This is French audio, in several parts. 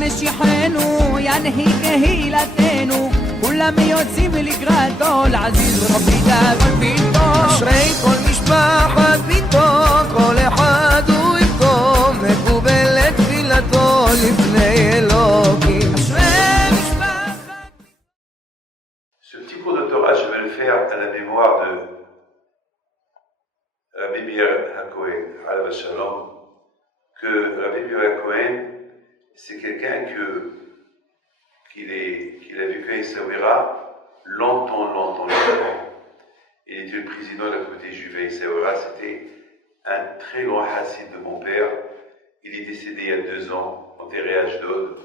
משיחנו ינהיג קהילתנו כולם יוצאים לקראתו לעזיז רבי דאגון ביתו אשרי כל משפחת ביתו כל אחד הוא יבכו מקובלת תפילתו לפני אלוקים אשרי משפחת Ce petit cours de Torah, je vais le faire à la mémoire de Rabbi Meir HaKohen, Alav Shalom, que Rabbi Meir HaKohen, c'est quelqu'un qu'il a vécu à Essaouira longtemps. Il était le président de la communauté juive à Essaouira, c'était un très grand hassid de mon père. Il est décédé il y a 2 ans, enterré à Ashdod,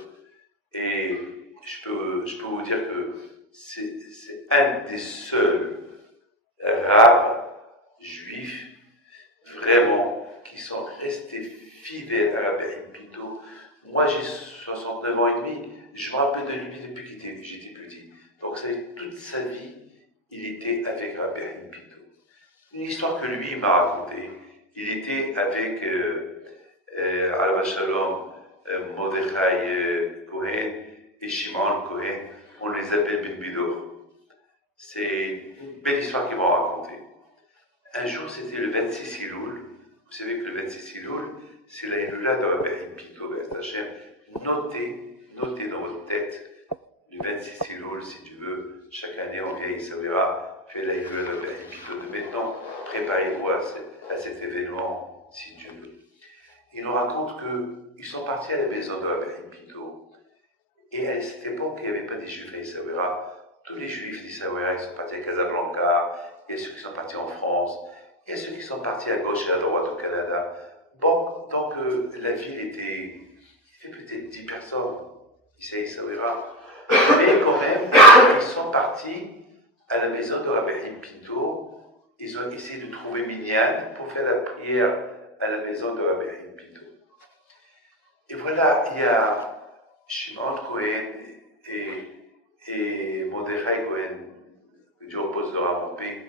et je peux vous dire que c'est un des seuls rares juifs vraiment qui sont restés fidèles à Rabbi Pinto. Moi j'ai 69 ans et demi, je me rappelle de lui depuis que j'étais petit. Donc ça, toute sa vie, il était avec Rabbi Pinto. Une histoire que lui m'a racontée, il était avec Alav Shalom, Mordechai Cohen et Shimon Cohen, on les appelle Ben Bidor. C'est une belle histoire qu'ils m'ont racontée. Un jour, c'était le 26 Elul. Vous savez que le 26 Elul, c'est la Elula de Rabbi Pinto, notez dans votre tête, le 26 Elul, si tu veux, chaque année on vient à Essaouira, fait la Elula de Rabbi Pinto. De maintenant, préparez-vous à cet événement, si Dieu veut. Il nous raconte qu'ils sont partis à la maison de Rabbi Pinto. Et à cette époque, il n'y avait pas des juifs à Essaouira. Tous les juifs d'Essaouira, ils sont partis à Casablanca, il y a ceux qui sont partis en France, il y a ceux qui sont partis à gauche et à droite au Canada. Bon, donc la ville il y avait peut-être 10 personnes ici à Essaouira. Mais quand même, ils sont partis à la maison de Rabbi Pinto. Ils ont essayé de trouver Minyan pour faire la prière à la maison de Rabbi Pinto. Et voilà, il y a Shimon Cohen et Mordechai Cohen, que Dieu repose leur âme en paix.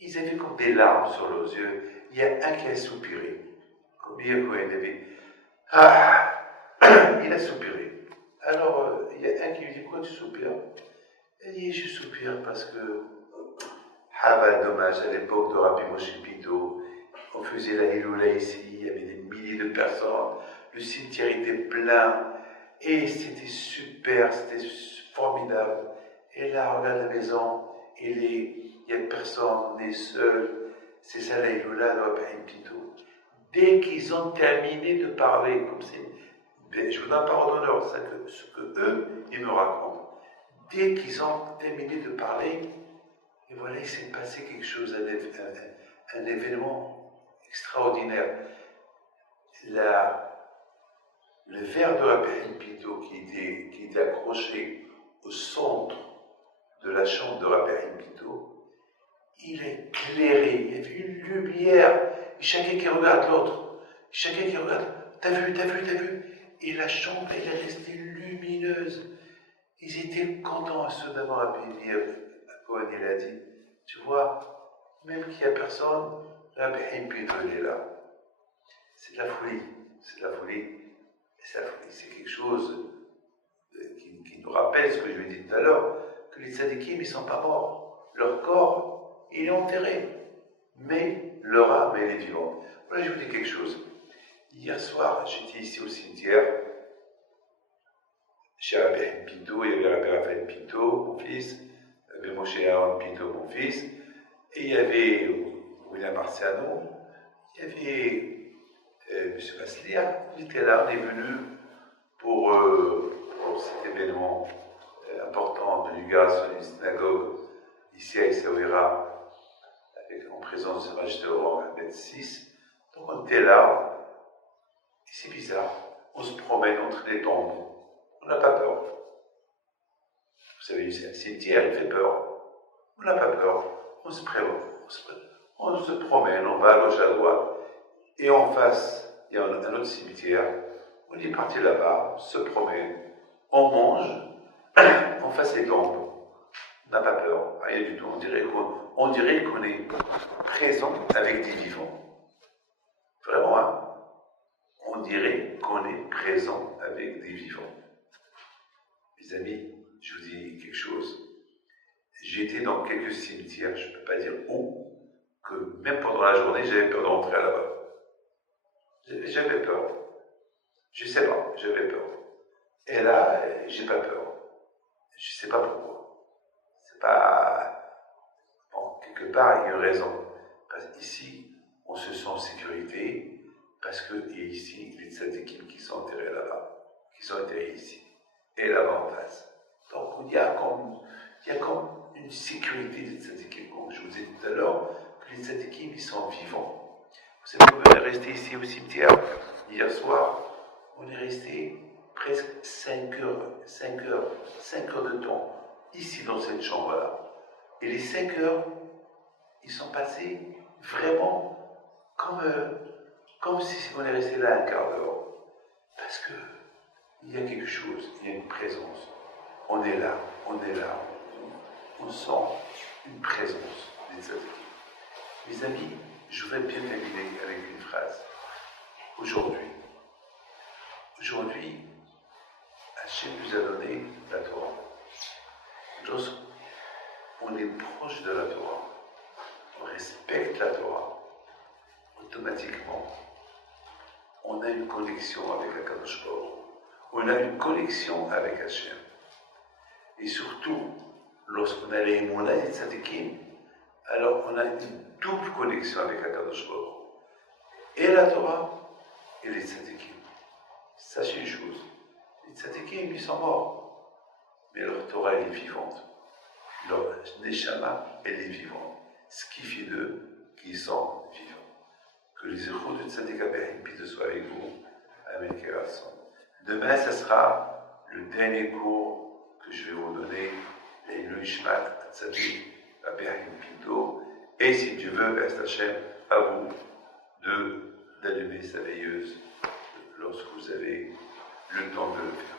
Ils avaient comme des larmes sur leurs yeux. Il y a un qui a soupiré. Combien Cohen avait... il a soupiré. Alors, il y a un qui lui dit, quoi tu soupires? Il dit, je soupire parce que... dommage, à l'époque de Rabbi Moshe Pinto, on faisait la Hiloula ici, il y avait des milliers de personnes, le cimetière était plein, et c'était super, c'était formidable. Et là, on regarde la maison, il n'y a personne, on est seul. C'est ça la Hiloula de Rabbi Pinto. Dès qu'ils ont terminé de parler, comme c'est, je vous donne parole d'honneur, c'est ce que eux, ils me racontent. Dès qu'ils ont terminé de parler, et voilà, il s'est passé quelque chose, un événement extraordinaire. Le verre de Rabbi Pinto qui était accroché au centre de la chambre de Rabbi Pinto, il a éclairé, il y avait une lumière, et chacun qui regarde l'autre, chacun qui regarde, t'as vu, et la chambre, elle est restée lumineuse. Ils étaient contents, ceux d'avoir Rabbi Cohen, il a dit, tu vois, même qu'il n'y a personne, Rabbi Pinto, il est là. C'est de la folie, c'est quelque chose qui nous rappelle ce que je lui ai dit tout à l'heure, que les tzadikim, ils ne sont pas morts. Leur corps, il est enterré. Mais leur âme, elle est vivante. Voilà, je vous dis quelque chose. Hier soir, j'étais ici au cimetière, chez Rabbi Pinto, il y avait Rabbi Raphaël Pinto, mon fils, Rabbi Moshe Aaron Pinto, mon fils, et il y avait William Marciano, il y avait M. Maslia, il était là, on est venu pour cet événement important de l'UGAS, une synagogue ici à Essaouira, en présence de Sa Majesté le Roi Mohammed VI. Donc on était là, et c'est bizarre, on se promène entre les tombes, on n'a pas peur. Vous savez, c'est un cimetière, il fait peur. On n'a pas peur, on se promène, on va à gauche, à droite, et en face, il y a un autre cimetière, on est parti là-bas, on se promène, on mange, on face les tombes. On n'a pas peur, rien du tout. On dirait qu'on est présent avec des vivants. Vraiment, hein? On dirait qu'on est présent avec des vivants. Mes amis, je vous dis quelque chose. J'ai été dans quelques cimetières, je ne peux pas dire où, que même pendant la journée, j'avais peur de rentrer là-bas. J'avais peur. Je ne sais pas, j'avais peur. Et là, j'ai pas peur. Je ne sais pas pourquoi. C'est pas... Bon, quelque part, il y a une raison. Parce qu'ici, on se sent en sécurité, parce qu'il y a ici les tzadikim qui sont enterrés là-bas, qui sont enterrés ici, et là-bas en face. Donc, il y a comme une sécurité des tzadikim. Comme je vous ai dit tout à l'heure, que les tzadikim, ils sont vivants. Vous savez, on est resté ici au cimetière, hier soir, on est resté presque 5 heures de temps, ici dans cette chambre-là. Et les 5 heures, ils sont passés vraiment comme si on est resté là un quart d'heure. Parce que il y a quelque chose, il y a une présence. On est là, on sent une présence des tzadikim. Mes amis, je voudrais bien terminer avec une phrase. Aujourd'hui, Hachem nous a donné la Torah. Lorsqu'on est proche de la Torah, on respecte la Torah, automatiquement, on a une connexion avec Akadosh Baruch Hu. On a une connexion avec Hachem. Et surtout, lorsqu'on a les Emunah et Tzadikim, alors on a une double connexion avec Akadosh Baruch Hu. Et la Torah, et les Tzadikim. Sachez une chose, les Tzadikim, ils sont morts, mais leur Torah, elle est vivante. Leur Neshama, elle est vivante. Ce qui fait d'eux qu'ils sont vivants. Que les échos de Tzadik Abraham puissent soit avec vous. Amen. Demain, ce sera le dernier cours que je vais vous donner, les Ishmat Tzadik Abraham Pinto. Et si tu veux, reste Hachem, à vous d'allumer sa veilleuse lorsque vous avez le temps de le faire.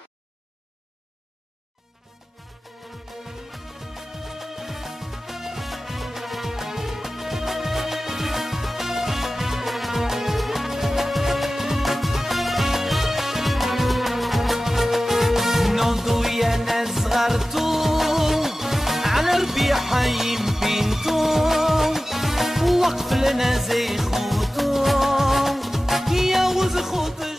حي بنتو وقف لنا زي خوتو يا وز خوتو